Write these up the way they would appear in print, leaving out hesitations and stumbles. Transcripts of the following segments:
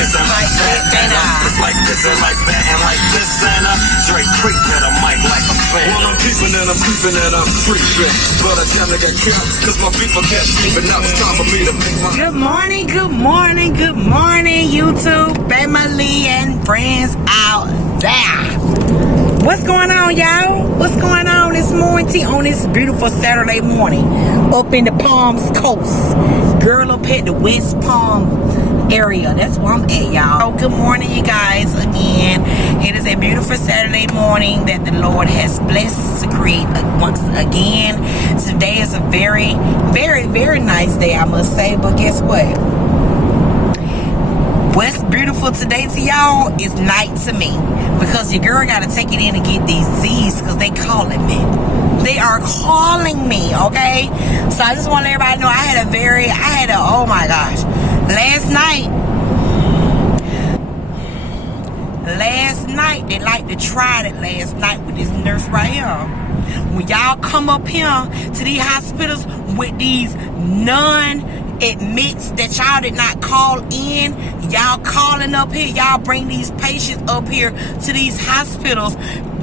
this and like that, and it's like this and like that, and like this and Drake creep at a mic like a fan. Well, I'm peeping and I'm creeping and I'm creeping, but I damn near got killed, cause my people kept sleeping. Now it's time for me to make my... Good morning, good morning, good morning, YouTube family and friends out there. What's going on, y'all? What's going on this morning on this beautiful Saturday morning up in the Palms Coast? Girl, up at the West Palm area. That's where I'm at, y'all. Good morning, you guys. Again, it is a beautiful Saturday morning that the Lord has blessed to create once again. Today is a very, very, very nice day, I must say. But guess what? What's beautiful today to y'all is night to me, because your girl got to take it in and get these Z's, because they calling me. They are calling me, okay? So I just want to let everybody know oh my gosh. Last night, they like to try it last night with this nurse right here. When y'all come up here to these hospitals with these non-admits that y'all did not call in, y'all calling up here, y'all bring these patients up here to these hospitals.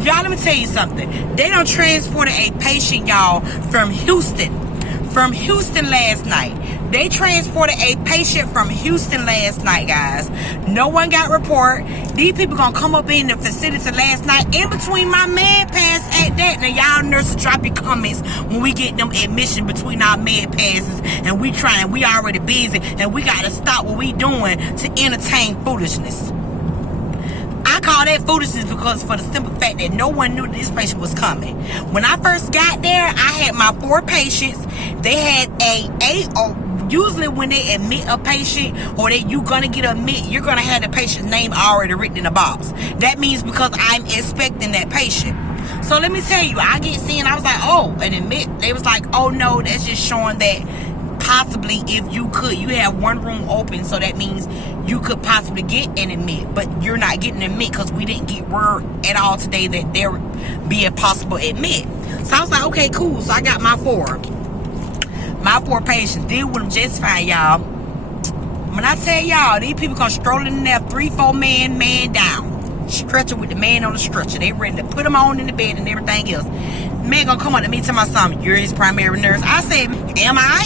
Y'all, let me tell you something. They done transported a patient, y'all, from Houston last night. They transported a patient from Houston last night, guys. No one got report. These people gonna come up in the facility last night in between my med pass at that. Now y'all nurses, drop your comments when we get them admission between our med passes, and we already busy, and we gotta stop what we doing to entertain foolishness. I call that foolishness because for the simple fact that no one knew this patient was coming. When I first got there, I had my 4 patients. They had usually when they admit a patient, or that you're gonna you're gonna have the patient's name already written in the box. That means because I'm expecting that patient. So let me tell you, I get seen, I was like, oh, and admit. They was like, oh no, that's just showing that possibly if you have one room open, so that means you could possibly get an admit, but you're not getting an admit because we didn't get word at all today that there would be a possible admit. So I was like, okay, cool. So I got my 4 patients, deal with them just fine, y'all. When I tell y'all, these people come strolling in there, 3-4 man down, stretcher with the man on the stretcher. They ready to put him on in the bed and everything else. Man gonna come up to me, tell my son, you're his primary nurse. I said, am I?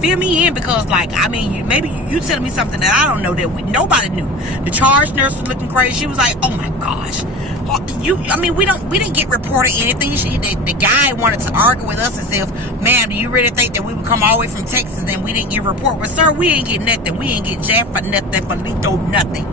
Fill me in, because maybe you telling me something that I don't know, that nobody knew. The charge nurse was looking crazy. She was like, oh my gosh. We didn't get reported anything. The guy wanted to argue with us as if, ma'am, do you really think that we would come all the way from Texas and we didn't get a report? Well, sir, we ain't get nothing. We ain't get jack for nothing, for lethal nothing.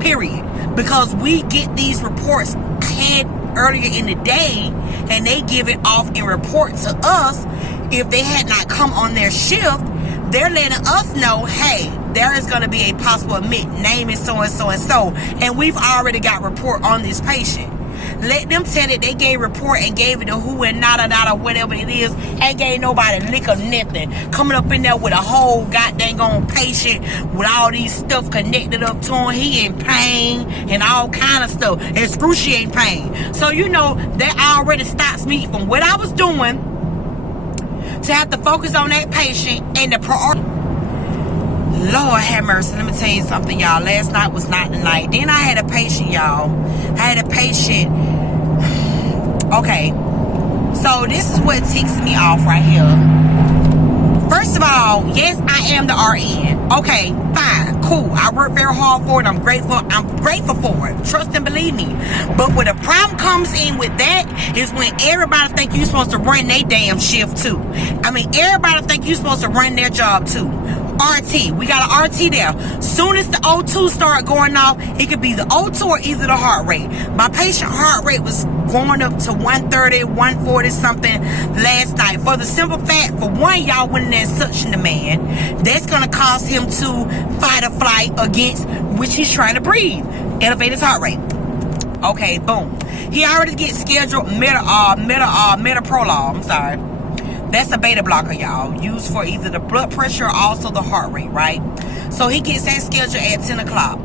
Period. Because we get these reports ahead earlier in the day, and they give it off in report to us. If they had not come on their shift, they're letting us know, hey, there is going to be a possible admit, name is so and so and so, and we've already got report on this patient. Let them tell it they gave report and gave it to who and nada or whatever it is, ain't gave nobody a lick of nothing. Coming up in there with a whole goddamn on patient with all these stuff connected up to him. He in pain and all kind of stuff, excruciating pain. So that already stops me from what I was doing to have to focus on that patient and the priority. Lord have mercy. Let me tell you something, y'all. Last night was not the night. Then I had a patient, y'all. Okay. So this is what ticks me off right here. First of all, yes, I am the RN. Okay, fine, cool. I work very hard for it. I'm grateful for it. Trust and believe me. But where the problem comes in with that is when everybody think you're supposed to run their damn shift too. Everybody think you're supposed to run their job too. RT, we got an RT there. Soon as the O2 start going off, it could be the O2 or either the heart rate. My patient heart rate was going up to 130, 140 something last night. For the simple fact, for one, y'all when there's such a demand, that's gonna cause him to fight or flight against which he's trying to breathe. Elevate his heart rate. Okay, boom. He already gets scheduled metoprolol. I'm sorry. That's a beta blocker, y'all. Used for either the blood pressure or also the heart rate, right? So he gets that scheduled at 10 o'clock.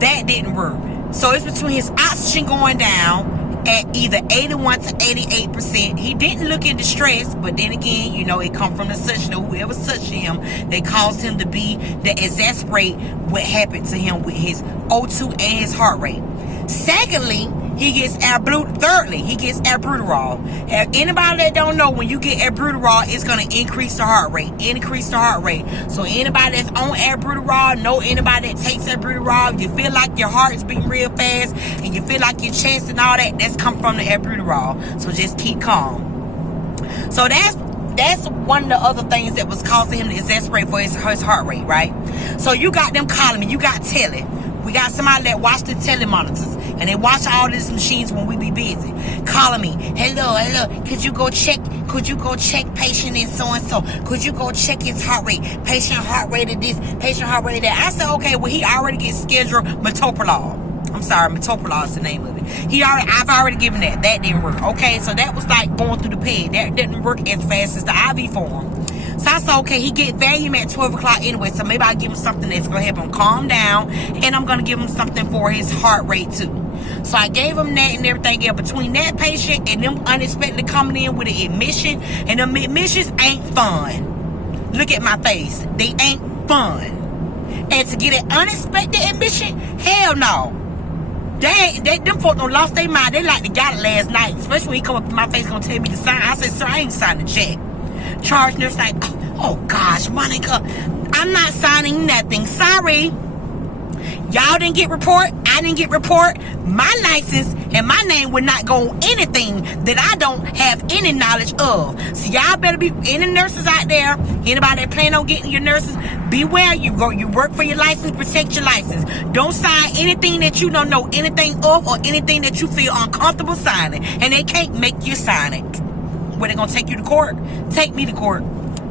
That didn't work. So it's between his oxygen going down at either 81 to 88%. He didn't look in distress, but then again, you know, it come from the suction or whoever suctioned him that caused him to be, that exasperate what happened to him with his O2 and his heart rate. Secondly, he gets thirdly, he gets albuterol. Anybody that don't know, when you get albuterol, it's going to increase the heart rate. So anybody that's on albuterol, know anybody that takes albuterol, you feel like your heart is beating real fast, and you feel like your chest and all that, that's come from the albuterol. So just keep calm. So that's one of the other things that was causing him to exasperate for his heart rate, right? So you got them calling me, you got tele. We got somebody that watch the telemonitors, and they watch all these machines when we be busy. Calling me, hello, could you go check patient and so? Could you go check his heart rate? Patient heart rate of this, patient heart rate of that. I said, okay, well, he already gets scheduled metoprolol. I'm sorry, metoprolol is the name of it. I've already given that. That didn't work. Okay, so that was like going through the peg. That didn't work as fast as the IV form. So I said, okay, he get Valium at 12 o'clock anyway, so maybe I'll give him something that's going to help him calm down, and I'm going to give him something for his heart rate too. So I gave him that and everything. Yeah, between that patient and them unexpectedly coming in with an admission, and them admissions ain't fun. Look at my face. They ain't fun. And to get an unexpected admission, hell no. Them folks don't lost their mind. They like they got it last night. Especially when he come up in my face gonna tell me to sign. I said, sir, I ain't signing the check. Charge nurse like, oh gosh, Monica, I'm not signing nothing. Sorry. Y'all didn't get report. I didn't get report. My license and my name would not go on anything that I don't have any knowledge of. So y'all better be, any nurses out there, anybody that plan on getting your nurses, beware. You work for your license, protect your license. Don't sign anything that you don't know anything of, or anything that you feel uncomfortable signing. And they can't make you sign it. Where they gonna take you to court? Take me to court.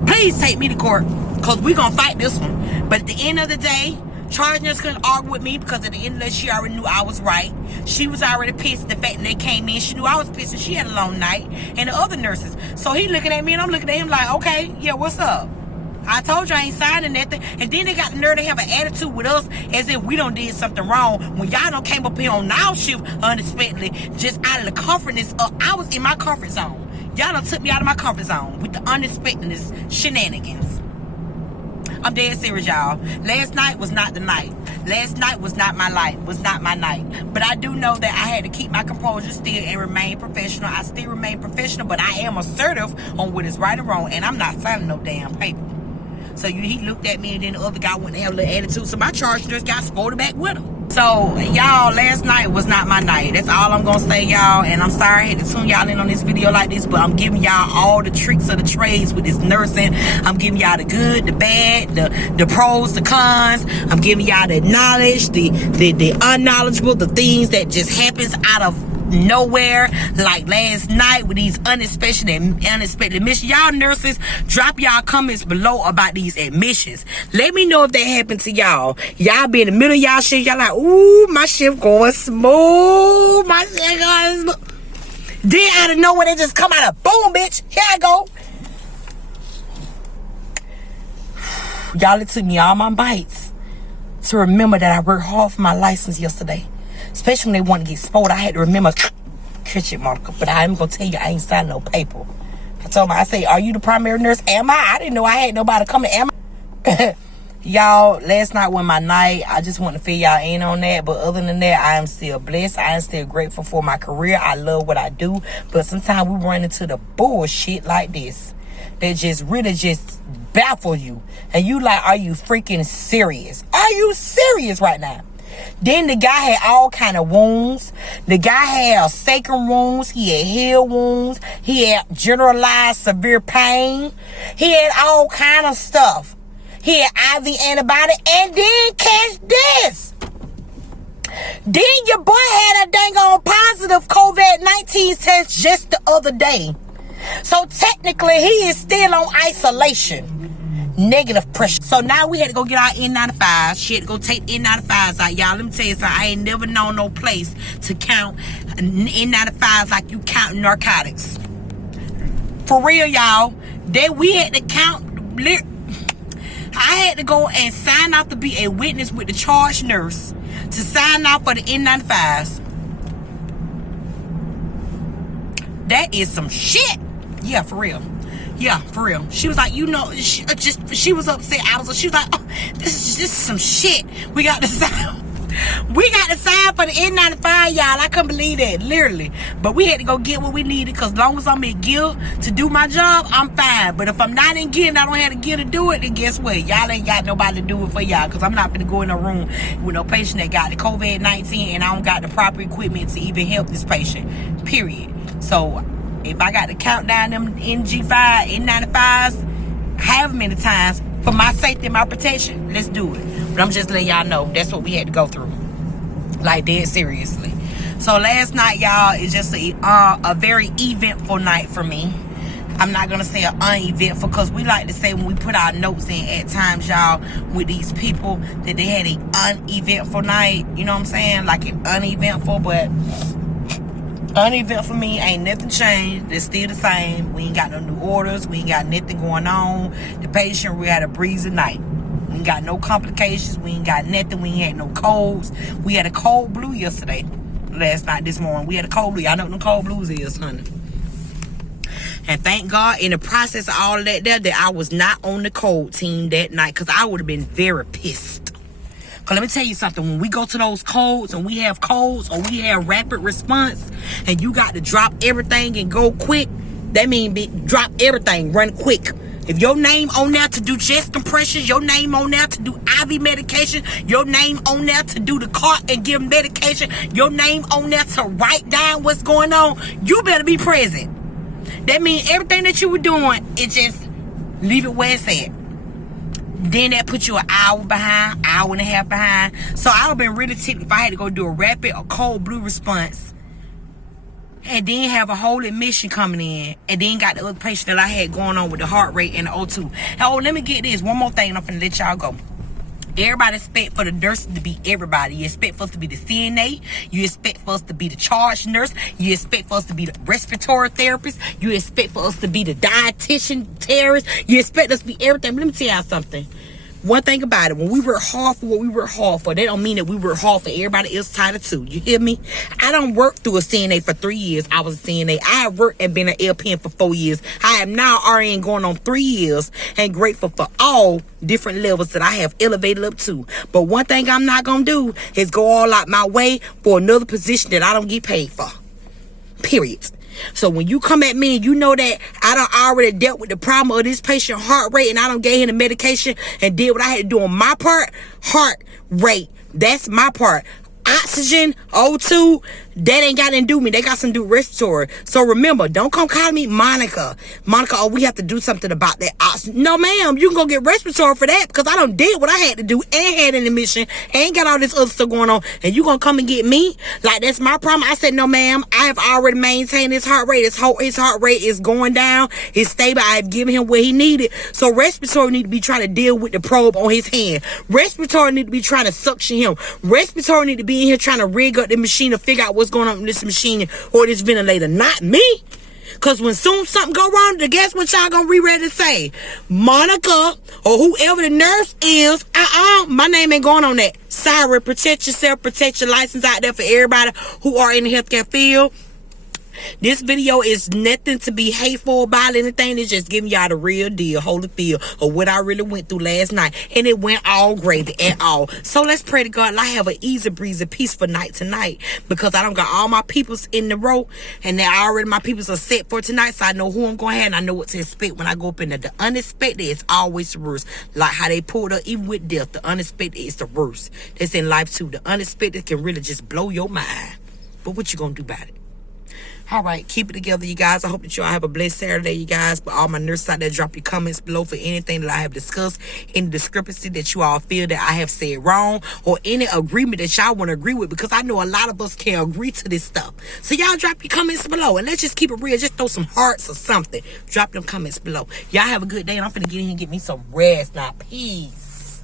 Please take me to court, because we're gonna fight this one. But at the end of the day, charge nurse couldn't argue with me, because at the end of the day, she already knew I was right. She was already pissed at the fact that they came in. She knew I was pissed and she had a long night, and the other nurses. So he looking at me and I'm looking at him like, okay, yeah, what's up? I told you I ain't signing nothing. And then they got the nerve to have an attitude with us as if we done did something wrong, when y'all done came up here on our shift unexpectedly, just out of the comfortness of, I was in my comfort zone. Y'all done took me out of my comfort zone with the unexpectedness shenanigans. I'm dead serious, y'all. Last night was not the night. Last night was not my life, was not my night. But I do know that I had to keep my composure still and remain professional. I still remain professional, but I am assertive on what is right and wrong, and I'm not signing no damn paper. So he looked at me, and then the other guy went to have a little attitude. So my charge nurse got scolded back with him. So, y'all, last night was not my night. That's all I'm going to say, y'all. And I'm sorry I had to tune y'all in on this video like this, but I'm giving y'all all the tricks of the trades with this nursing. I'm giving y'all the good, the bad, the pros, the cons. I'm giving y'all the knowledge, the unknowledgeable, the things that just happens out of nowhere, like last night with these unexpected admissions. Y'all nurses, drop y'all comments below about these admissions. Let me know if that happened to y'all. Y'all be in the middle of y'all shift, y'all like, ooh, my shift going smooth, my shift going smooth. Then out of nowhere, they just come out of, boom, bitch, here I go. Y'all, it took me all my bites to remember that I worked hard for my license yesterday. Especially when they want to get spoiled, I had to remember, catch it, Monica. But I'm going to tell you, I ain't signed no paper. I told him, I say, are you the primary nurse? Am I? I didn't know I had nobody coming. Am I? Y'all, last night was my night. I just want to fill y'all in on that. But other than that, I am still blessed. I am still grateful for my career. I love what I do. But sometimes we run into the bullshit like this that just really just baffle you. And you like, are you freaking serious? Are you serious right now? Then the guy had all kind of wounds. The guy had sacrum wounds. He had heel wounds. He had generalized severe pain. He had all kind of stuff. He had IV antibiotic. And then catch this. Then your boy had a dang on positive COVID-19 test just the other day. So technically he is still on isolation. Negative pressure. So now we had to go get our N95. She had to go take N95s out, y'all. Let me tell you something. I ain't never known no place to count N95s like you count narcotics. For real, y'all. We had to count. I had to go and sign off to be a witness with the charge nurse to sign off for the N95s. That is some shit. Yeah, for real. Yeah, for real. She was like, you know, she was upset. She was like, oh, this is some shit. We got the sign. We got the sign for the N95, y'all. I couldn't believe that, literally. But we had to go get what we needed, because as long as I'm in gear to do my job, I'm fine. But if I'm not in gear and I don't have the gear to do it, then guess what? Y'all ain't got nobody to do it for y'all, because I'm not going to go in a room with no patient that got the COVID-19 and I don't got the proper equipment to even help this patient, period. So if I got to count down them NG5, N95s, however many times, for my safety and my protection, let's do it. But I'm just letting y'all know that's what we had to go through. Like, dead seriously. So last night, y'all, is just a very eventful night for me. I'm not going to say uneventful, because we like to say when we put our notes in at times, y'all, with these people, that they had an uneventful night. You know what I'm saying? Like an uneventful, but uneventful for me, ain't nothing changed. It's still the same. We ain't got no new orders. We ain't got nothing going on. The patient, we had a breezy night. We ain't got no complications. We ain't got nothing. We ain't had no colds. We had a cold blue yesterday. Last night, this morning. We had a cold blue. Y'all know what them cold blues is, honey. And thank God, in the process of all of that there, that I was not on the cold team that night, because I would have been very pissed. Because let me tell you something. When we go to those codes and we have codes or we have rapid response and you got to drop everything and go quick, that means drop everything, run quick. If your name on there to do chest compressions, your name on there to do IV medication, your name on there to do the cart and give medication, your name on there to write down what's going on, you better be present. That means everything that you were doing, it just leave it where it's at. Then that put you an hour behind, hour and a half behind. So I would have been really ticked if I had to go do a rapid or cold blue response and then have a whole admission coming in, and then got the other patient that I had going on with the heart rate and the O2. Oh, let me get this. One more thing, and I'm finna let y'all go. Everybody expect for the nurses to be everybody. You expect for us to be the CNA. You expect for us to be the charge nurse. You expect for us to be the respiratory therapist. You expect for us to be the dietitian terrorist. You expect us to be everything. But let me tell y'all something. One thing about it, when we work hard for what we work hard for, that don't mean that we work hard for everybody else title too. You hear me? I don't work through a CNA for 3 years. I was a CNA. I have worked and been an LPN for 4 years. I am now RN going on 3 years, and grateful for all different levels that I have elevated up to. But one thing I'm not going to do is go all out my way for another position that I don't get paid for. Period. So when you come at me and you know that I done already dealt with the problem of this patient heart rate and I done gave him the medication and did what I had to do on my part, heart rate, that's my part. Oxygen, O2, that ain't got nothing to do with me. They got something to do with respiratory. So remember, don't come calling me Monica. Monica, oh, we have to do something about that oxygen. No, ma'am, you can go get respiratory for that, because I done did what I had to do and had an admission and got all this other stuff going on. And you gonna come and get me? Like, that's my problem? I said, no, ma'am, I have already maintained his heart rate. His heart rate is going down. It's stable. I've given him what he needed. So respiratory need to be trying to deal with the probe on his hand. Respiratory need to be trying to suction him. Respiratory need to be in here trying to rig up the machine to figure out what's going on with this machine or this ventilator, not me. Because when soon something go wrong, guess what y'all gonna be ready to say? Monica or whoever the nurse is, my name ain't going on that. Sorry, protect yourself, protect your license out there for everybody who are in the healthcare field. This video is nothing to be hateful about, anything. It's just giving y'all the real deal, holy feel of what I really went through last night. And it went all gravy at all. So let's pray to God I have an easy breezy, peaceful night tonight, because I don't got all my peoples in the row, and they're already my peoples are set for tonight, so I know who I'm going to have and I know what to expect when I go up in there. The unexpected is always the worst. Like how they pulled up, even with death, the unexpected is the worst. That's in life too. The unexpected can really just blow your mind. But what you going to do about it? All right, keep it together, you guys. I hope that you all have a blessed Saturday, you guys. But all my nurses out there, drop your comments below for anything that I have discussed, any discrepancy that you all feel that I have said wrong, or any agreement that y'all want to agree with, because I know a lot of us can't agree to this stuff. So y'all drop your comments below, and let's just keep it real. Just throw some hearts or something. Drop them comments below. Y'all have a good day, and I'm finna get in here and get me some rest now. Peace.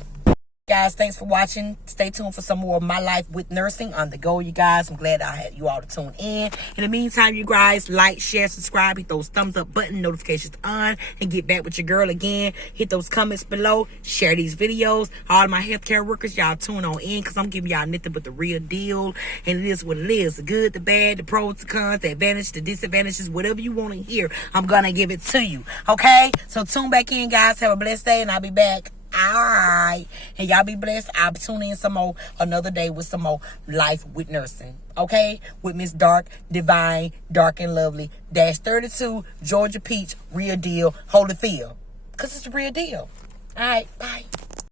Guys, thanks for watching. Stay tuned for some more of my life with nursing on the go, you guys. I'm glad I had you all to tune in. In the meantime, you guys, like, share, subscribe, hit those thumbs up button, notifications on, and get back with your girl again. Hit those comments below, share these videos. All of my healthcare workers, y'all tune on in, because I'm giving y'all nothing but the real deal. And it is what it is. The good, the bad, the pros, the cons, the advantage, the disadvantages, whatever you want to hear, I'm gonna give it to you. Okay? So tune back in, guys. Have a blessed day, and I'll be back. Alright, and y'all be blessed. I'll tune in some more another day with some more life with nursing. Okay, with Miss Dark Divine, Dark and Lovely -32 Georgia Peach, real deal, Holyfield, cause it's the real deal. Alright, bye.